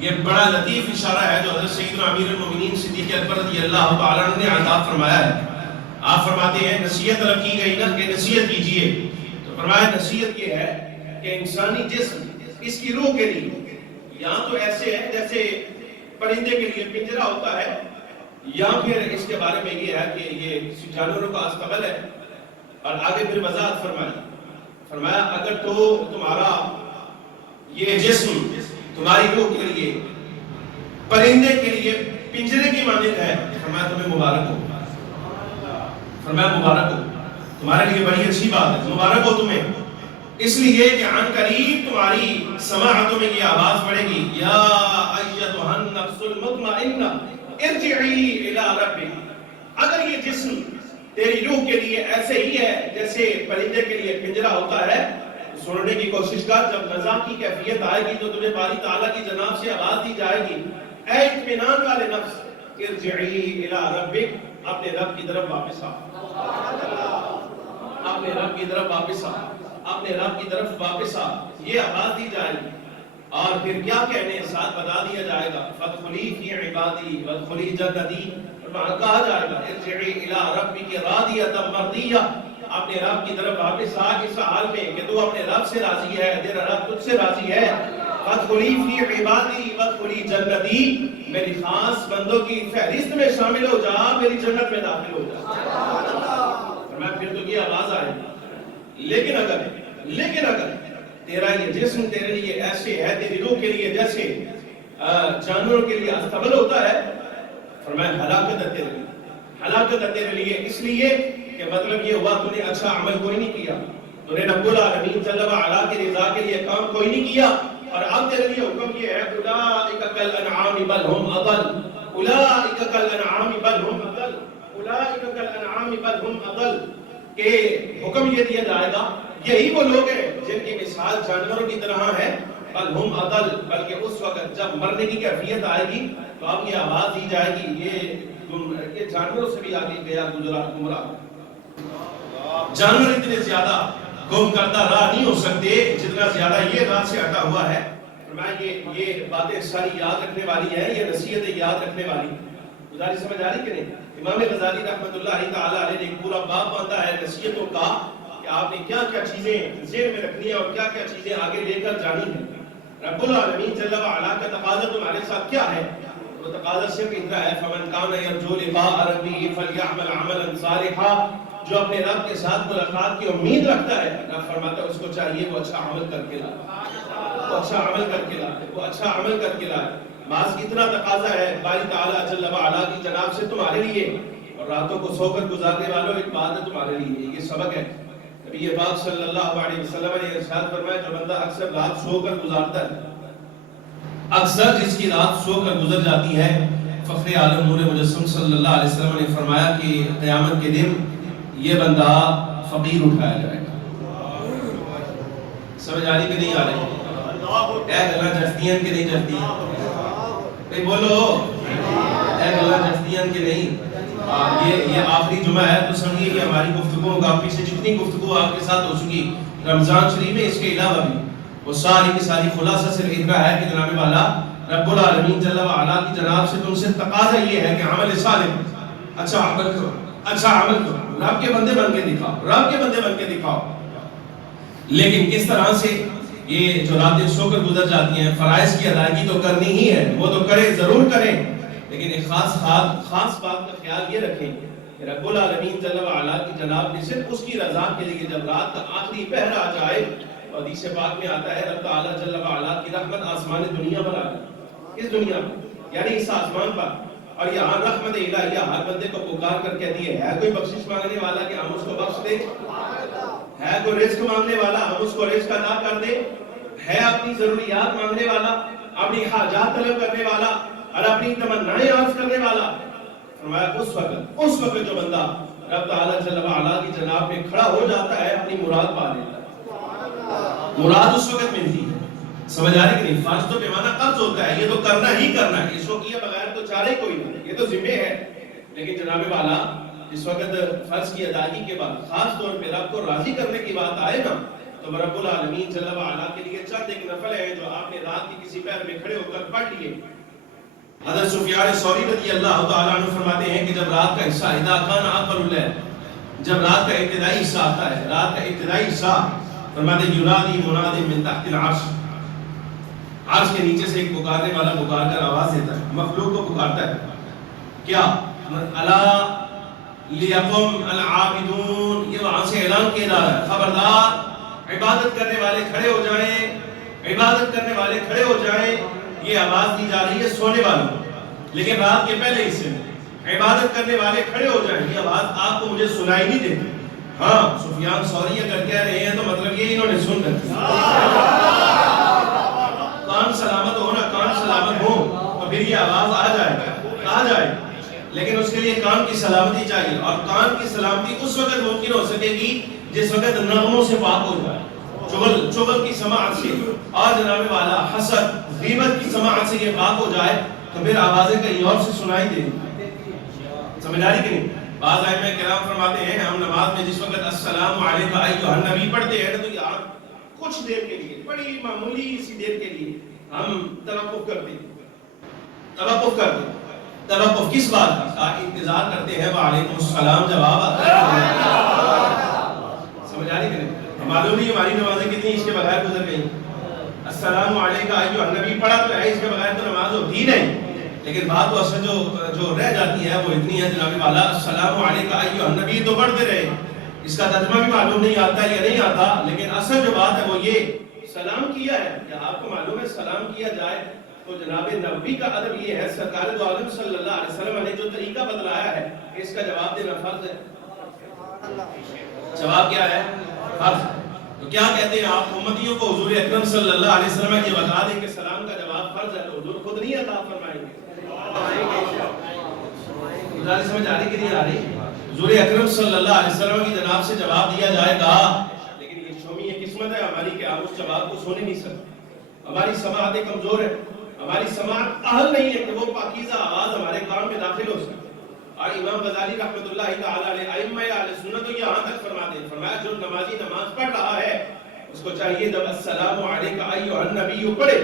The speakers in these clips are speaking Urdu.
یہ بڑا لطیف اشارہ ہے جو حضرت سیدنا امیر المومنین صدیق اکبر رضی اللہ تعالیٰ عنہ نے عطا فرمایا ہے۔ آپ فرماتے ہیں نصیحت طلب کی گئی نا کہ نصیحت کیجئے، تو فرمایا نصیحت یہ ہے کہ انسانی جسم اس کی روح کے لیے یا تو ایسے ہے جیسے پرندے کے لیے پنجرہ ہوتا ہے، یا پھر اس کے بارے میں یہ ہے کہ یہ جانوروں کا استقبال ہے۔ اور آگے پھر وضاحت فرمایا اگر تو تمہارا یہ جسم تمہاری روح کے لیے پرندے کے لیے پنجرے کی مانند ہے، فرمایا تمہیں مبارک ہو، فرمایا مبارک ہو، تمہارے لیے بڑی اچھی بات ہے، مبارک ہو تمہیں، اس لیے کہ عن قریب تمہاری سماعتوں میں یہ آواز پڑے گی، یا ایتھا النفس المطمئنہ ارجعی الی ربک۔ اگر یہ جسم تیری روح کے لیے ایسے ہی ہے جیسے پرندے کے لیے پنجرہ ہوتا ہے، سننے کی کوشش کر، جب نزا کی کیفیت آئے گی تو تمہیں باری تعالیٰ کی جناب سے آواز دی جائے گی، اے اطمینان والے نفس، ارجعی الی ربک، اپنے رب کی طرف واپس آ، اپنے رب کی طرف واپس آ، اپنے رب کی طرف واپس آ، یہ آواز دی جائے گی۔ اور پھر کیا کہنے ساتھ بتا دیا جائے گا، فادخلی فی عبادی وادخلی جنتی، کہا جائے گا ارجعی الی ربک راضیۃ مرضیہ، اپنے رب کی طرف واپس آ اس حال میں کہ تو اپنے رب سے راضی ہے، تیرا رب تجھ سے راضی ہے۔ فادخلی فی عبادی وادخلی جنتی، میری خاص بندوں کی فہرست میں شامل ہو جا، میری جنت میں داخل ہو جا۔ میں پھر تو یہ آواز آئے، لیکن اگر تیرا یہ جسم تیرے لیے ایسے ہے، تیری روح کے لیے جیسے جانوروں کے لیے استبل ہوتا ہے، فرمایا ہلاکت ہے تیرے لیے، ہلاکت ہے تیرے لیے، اس لیے کہ مطلب یہ ہوا تو نے اچھا عمل کوئی نہیں کیا، تو نے رب العالمین جل وعلا کی رضا کے لیے کام کوئی نہیں کیا، اور اب تیرے لیے حکم یہ ہے اولئک کالانعام بل ہم اضل، اولئک کالانعام بل ہم اضل، اولئک کالانعام بل ہم اضل، کہ حکم یہ دیا جائے گا یہی وہ لوگ ہیں جن کی مثال جانوروں کی طرح ہے، بل ہم اضل، بلکہ اس وقت جب مرنے کی کیفیت آئے گی تو اب یہ آواز دی جائے گی یہ جانوروں سے بھی آگے گیا گزرا گمراہ۔ جانور اتنے زیادہ گم کردہ راہ نہیں ہو سکتے جتنا زیادہ یہ راہ سے ہٹا ہوا ہے۔ فرمایا یہ باتیں ساری یاد رکھنے والی ہیں، یہ نصیحتیں یاد رکھنے والی، گزاری سمجھ آ رہی کہ نہیں؟ امام غزالی رحمۃ اللہ تعالی علیہ نے ایک پورا باب باندھا ہے نصیحتوں کا کہ آپ نے کیا کیا چیزیں ذہن میں رکھنی ہیں اور کیا کیا چیزیں آگے لے کر جانی ہیں۔ رب العالمین جل وعلا کا تقاضا تمہارے ساتھ کیا ہے؟ وہ تقاضا صرف اتنا ہے فمن کان یرجو لقاء ربہ فلیعمل عملا صالحا، جو اپنے رب کے ساتھ ملاقات کی امید رکھتا ہے، رب فرماتا ہے اس کو چاہیے وہ اچھا عمل کر کے لائے، وہ اچھا عمل کر کے لائے، وہ اچھا عمل کر کے لائے۔ بعض اتنا تقاضا ہے باری تعالیٰ جل وعلا کی جناب سے تمہارے لیے، اور راتوں کو سو کر گزارنے والوں ایک بات ہے تمہارے لیے، یہ سبق ہے۔ نبی پاک صلی اللہ علیہ وسلم نے ارشاد فرمایا جو بندہ اکثر رات سو کر گزارتا ہے، اکثر جس کی رات سو کر گزر جاتی ہے، فخر عالم نور مجسم صلی اللہ علیہ وسلم نے فرمایا کہ قیامت کے دن یہ بندہ فقیر اٹھایا جائے گا۔ سمجھ آ رہی کہ نہیں آ رہی؟ اے گلا جفتیاں کہ نہیں جفتیاں؟ بھئی بولو، اے گلا جفتیاں کہ نہیں؟ یہ آخری جمعہ ہے تو سمجھیے کہ ہماری گفتگو کا پیچھے جتنی گفتگو آپ کے ساتھ ہو چکی رمضان شریف میں، اس کے علاوہ بھی وہ ساری کی ساری خلاصہ صرف اتنا ہے کہ جناب والا رب العالمین جل وعلا کی جناب سے تم سے تقاضا یہ ہے کہ عمل صالح، اچھا عمل کرو، اچھا عمل کرو، رب کے بندے بن کے دکھاؤ، رب کے بندے بن کے دکھاؤ۔ لیکن کس طرح سے یہ جو راتیں سو کر گزر جاتی ہیں، فرائض کی ادائیگی تو کرنی ہی ہے، وہ تو کریں، ضرور کریں، لیکن ایک خاص بات کا خیال یہ رکھیں کہ رب العالمین جل وعلا کی جناب نے صرف اس کی رضا کے لیے جب رات کا آخری پہر آ جائے، حدیث پاک میں آتا ہے رب تعالیٰ جل وعلا کی رحمت آسمان دنیا پر آ گئی، اس دنیا میں یعنی اس آسمان پر، اور یہاں رحمت الہیہ ہر بندے کو پکار کر کہتی ہے کوئی بخشش مانگنے والا کہ ہم اس کو بخش دیں، ہے کوئی رزق مانگنے والا ہم اس کو رزق عطا کر دیں، ہے اپنی ضروریات مانگنے والا، اپنی حاجات طلب کرنے والا اور اپنی تمنائیں عرض کرنے والا۔ فرمایا اس وقت جو بندہ رب تعالیٰ جل وعلا کی جناب میں کھڑا ہو جاتا ہے اپنی مراد پا لیتا ہے، مراد اس وقت ملتی ہے۔ سمجھ آ رہی کہ نہیں؟ فرض تو پیمانہ قرض ہوتا ہے، یہ تو کرنا ہی کرنا ہے، اس کو کیے بغیر تو چارے کوئی نہیں، یہ تو ذمہ ہے۔ لیکن جناب والا اس وقت فرض کی ادائیگی کے بعد خاص طور پہ رب کو راضی کرنے کی بات آئے نا، تو رب العالمین جل وعلا کے لیے چند ایک نفل ہیں جو آپ نے رات کی کسی پہر میں کھڑے ہو کر پڑھ لیے۔ حضرت سفیان ثوری رضی اللہ تعالیٰ عنہ فرماتے ہیں کہ جب رات کا حصہ اذا کان آخر اللیل، جب رات کا ابتدائی حصہ آتا ہے، رات کا ابتدائی حصہ، فرماتے ہیں ینادی مناد من تحت العرش، عرش کے نیچے سے ایک پکارنے والا پکار کر آواز دیتا ہے، مخلوق کو پکارتا ہے، کیا؟ الا لیقم العابدون، یہ وہاں سے اعلان کیا جا رہا ہے، خبردار عبادت کرنے والے کھڑے ہو جائیں، عبادت کرنے والے کھڑے ہو جائیں۔ یہ آواز دی جا رہی ہے سونے والوں، لیکن رات کے پہلے حصے میں عبادت کرنے والے کھڑے ہو جائیں، یہ آواز آپ کو مجھے سنائی نہیں دیتی۔ ہاں سفیان ثوری اگر کہہ رہے ہیں تو مطلب یہ انہوں نے سن رکھی، کان سلامت ہو نا، کان سلامت ہو تو پھر یہ آواز آ جائے، لیکن اس کے لیے کان کی سلامتی چاہیے، اور کان کی سلامتی اس وقت ممکن ہو سکے گی جس وقت نغموں سے پاک ہو جائے، چغل کی سماعت سے، اور جناب والا حسد غیبت کی سماعت سے یہ پاک ہو جائے تو پھر آوازیں کہیں اور سے سنائی دیں۔ سمجھ آ رہی کہ نہیں؟ بعض ائمہ کرام فرماتے ہیں ہم نماز میں جس وقت السلام علیکم ایھا النبی پڑھتے ہیں تو یہ کچھ دیر کے لیے، بڑی معمولی سی دیر کے لیے ہم توقف کرتے ہیں، توقف کس بات کا؟ انتظار کرتے ہیں وعلیکم السلام جواب آتا ہے۔ سمجھ آ رہی کہ نہیں؟ معلوم نہیں ہماری نمازیں کتنی اس کے بغیر گزر گئی۔ السلام علیکم ایھا النبی پڑھا تو ہے، اس کے بغیر تو نماز ہوتی نہیں، لیکن بات تو اصل جو رہ جاتی ہے وہ اتنی ہے جناب والا السلام علیکم ایھا النبی تو پڑھتے رہے، اس کا ترجمہ بھی معلوم نہیں آتا یا نہیں آتا، لیکن اصل جو بات ہے وہ یہ سلام کیا ہے، کیا آپ کو معلوم ہے سلام کیا جائے تو جناب نبی کا ادب یہ ہے، سرکار دو عالم صلی اللہ علیہ وسلم نے جو طریقہ بتلایا ہے اس کا جواب دینا فرض ہے۔ جواب کیا ہے؟ فرض۔ تو کیا کہتے ہیں آپ امتیوں کو حضور اکرم صلی اللہ علیہ وسلم یہ بتا دیں کہ سلام کا جواب فرض ہے تو حضور خود نہیں عطا فرمائیں گے؟ سمجھ آ رہی کہ نہیں آ رہی؟ حضور اکرم صلی اللہ علیہ وسلم کی جناب سے جواب دیا جائے گا، لیکن یہ شومی قسمت ہے ہماری کہ آپ اس جواب کو سن ہی نہیں سکتے، ہماری سماعتیں کمزور ہے، ہماری سماعت اہل نہیں ہے کہ وہ پاکیزہ آواز ہمارے کان میں داخل ہو سکے۔ اور امام غزالی رحمۃ اللہ تعالی علیہ ائمہ اہل سنت یہاں تک فرماتے ہیں، فرمایا جو نمازی نماز پڑھ رہا ہے اس کو چاہیے جب السلام علیکم ایھا النبی پڑھے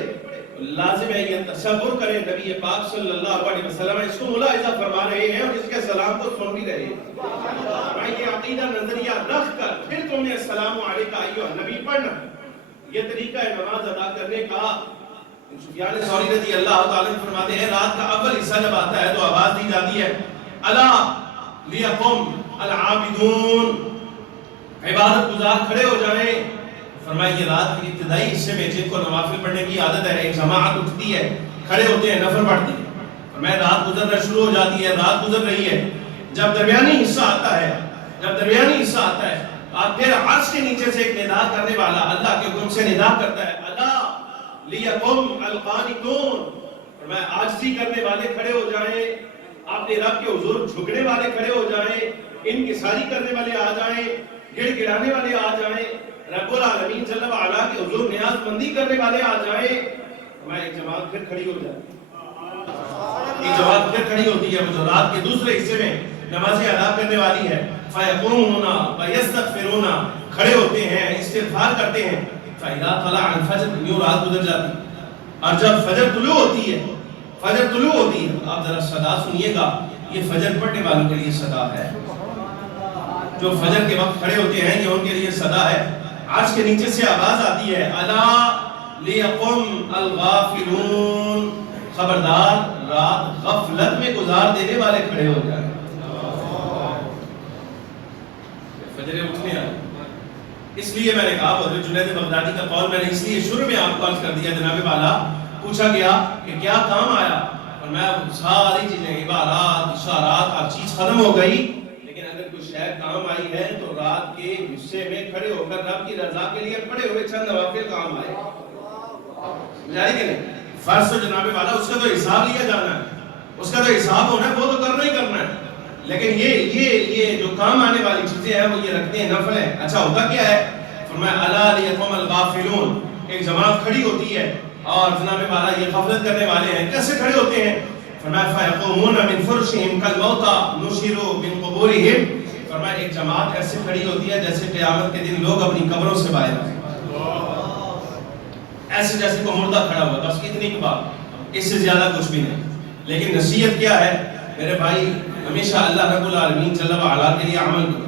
لازم ہے یہ تصور کرے نبی پاک صلی اللہ علیہ وسلم اس کو ملاحظہ فرما رہے ہیں اور اس کے سلام کو سن بھی رہے ہیں۔ یہ عقیدہ نظریہ رکھ کر پھر تم نے السلام علیکم ایھا النبی پڑھنا، یہ طریقہ ہے نماز ادا کرنے کا۔ سفیان ثوری رضی اللہ تعالیٰ عنہ فرماتے ہیں رات کا اول حصہ جب آتا ہے تو آواز دی جاتی ہے الا لیقم العابدون، عبادت گزار کھڑے ہو جائیں۔ فرمایا یہ رات کے ابتدائی حصے میں جن کو نوافل پڑھنے کی عادت ہے ایک جماعت اٹھتی ہے، کھڑے ہوتے ہیں، نفل پڑھتے ہیں، فرمایا رات گزرنا شروع ہو جاتی ہے، رات گزر رہی ہے، جب درمیانی حصہ آتا ہے آپ پھر عرش کے نیچے سے ایک ندا کرنے والا اللہ کے حکم سے ندا کرتا ہے الا لیقم القانتون، فرمایا عاجزی کرنے والے کھڑے ہو جائیں، اپنے رب کے حضور جھکنے والے کھڑے ہو جائیں، انکساری کرنے والے آ جائیں، گڑ گڑانے والے آ جائیں، رب العالمین جل وعلا کے حضور نیاز مندی کرنے والے آ جائیں۔ فرمایا ایک جماعت پھر کھڑی ہو جاتی ہے، ایک جماعت پھر کھڑی ہوتی ہے جو رات کے دوسرے حصے میں نمازیں ادا کرنے والی ہے، فیقومون ویستغفرون، کھڑے ہوتے ہیں، استغفار کرتے ہیں، فاذا طلع الفجر، یوں رات گزر جاتی ہے، اور جب فجر طلوع ہوتی ہے آپ ذرا صدا سنیے گا، یہ فجر پڑھنے والوں کے لیے صدا ہے، جو فجر کے وقت کھڑے ہوتے ہیں یہ ان کے لیے صدا ہے۔ عرش کے نیچے سے آواز آتی ہے الا لیقم الغافلون، خبردار رات غفلت میں گزار دینے والے کھڑے ہو جائیں۔ فجر اٹھنے آئے، اس لیے میں نے کہا حضرت جنید بغدادی کا قول میں نے اس لیے شروع میں آپ کو عرض کر دیا، جناب والا پوچھا گیا کہ کیا کام آیا، اور میں ساری چیزیں عبارات اشارات ہر چیز ختم ہو گئی، لیکن اگر کوئی شے کام آئی ہے تو رات کے حصے میں کھڑے ہو کر رب کی رضا کے لیے پڑے ہوئے چند نوافل کام آئے، سمجھائی کہ نہیں؟ فرض تو جناب والا اس کا تو حساب لیا جانا ہے، اس کا تو حساب ہونا ہے، وہ تو کرنا ہی کرنا ہے، لیکن یہ جو کام آنے والی چیزیں ہیں وہ یہ رکھتے ہیں، نفل ہے۔ اچھا ہوتا کیا ہے؟ فرمایا الا لیقم الغافلون، ایک جماعت کھڑی ہوتی ہے اور جناب والا یہ غفلت کرنے والے ہیں، کیسے کھڑے ہوتے ہیں؟ فرمایا فیقومون من فرشہم کالموتى نشروا من قبورہم، فرمایا ایک جماعت ایسے کھڑی ہوتی ہے جیسے قیامت کے دن لوگ اپنی قبروں سے باہر آئیں، ایسے جیسے کوئی مردہ کھڑا ہوا، بس اتنی کی بات، اس سے زیادہ کچھ بھی نہیں۔ لیکن نصیحت کیا ہے میرے بھائی؟ ہمیشہ اللہ رب العالمین جل وعلا کے لیے عمل کرو۔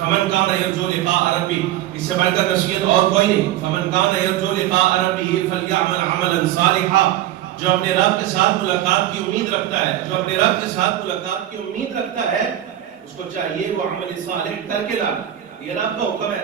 فمن کان یرجو لقاء ربی، اس سے بڑھ کر نصیحت اور کوئی نہیں۔ فمن کان یرجو لقاء ربی فلیعمل عملا صالحا، جو اپنے رب کے ساتھ ملاقات کی امید رکھتا ہے، جو اپنے رب کے ساتھ ملاقات کی امید رکھتا ہے، اس کو چاہیے وہ عمل صالح کر کے لانا۔ یہ رب کا حکم ہے۔